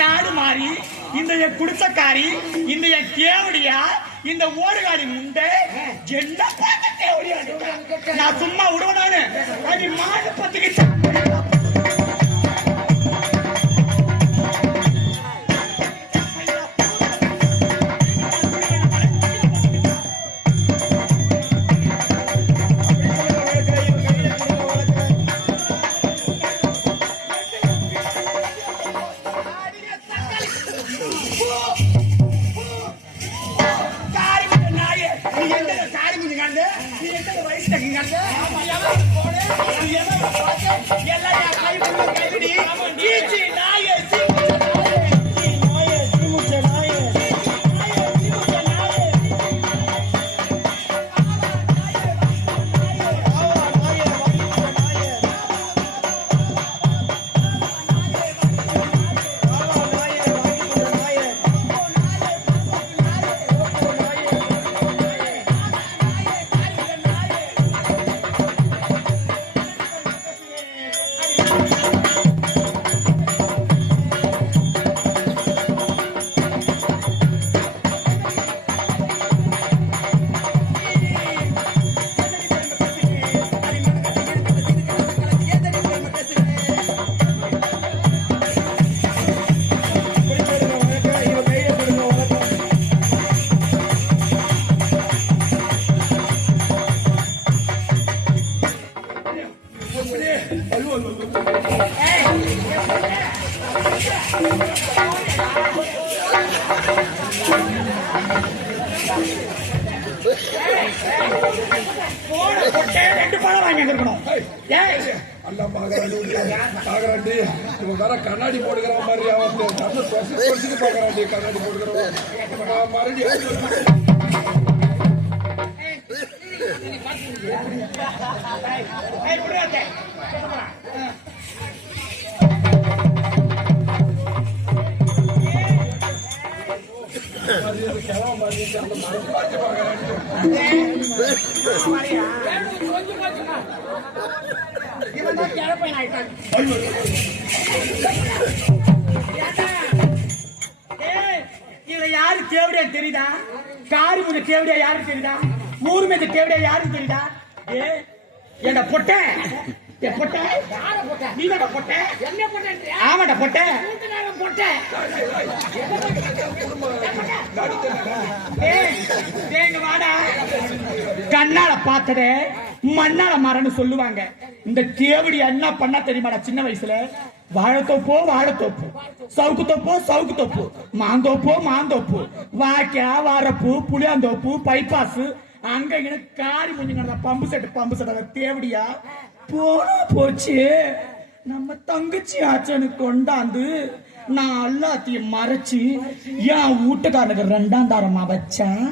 நாடு மாறி இந்த குடிசக்காரி இந்த கேவடியா இந்த ஓடுகாடி முண்டை என்ன பார்த்த தேவடியா நான் சும்மா விடுவனானு அது மாடு பத்துக்கு கண்ணாடி போடுகிற மாதிரி கண்ணாடி போடுகிற யாரு கேவடியா தெரியுதா? காரி முத கேவடியா யாரு தெரியுதா? மூணு மேத கேவடியா யாரு தெரியுதா? என்ன பொட்ட நீடா பொட்ட ஆமாடா பொட்ட வாடா கண்ணால பார்த்ததே மண்ணால மரன்னு சொல்லுவாங்க. இந்த கேவடி என்ன பண்ணா தெரியுமாடா? சின்ன வயசுல வாழைத்தோப்போ வாழைத்தோப்பு, சவுக்கு தோப்போ சவுக்கு தோப்பு, மாந்தோப்போ மாந்தோப்பு, வாய்க்கா வாரப்பு, புளியாந்தோப்பு, பைபாஸ் அங்க எனக்கு காரி முடிஞ்சுங்க. பம்பு செட் தேவடியா போச்சு. நம்ம தங்கச்சி ஆச்சனு கொண்டாந்து நான் எல்லாத்தையும் மறைச்சு என் வீட்டுக்காரனுக்கு 2ஆம் தாரமா வச்சேன்.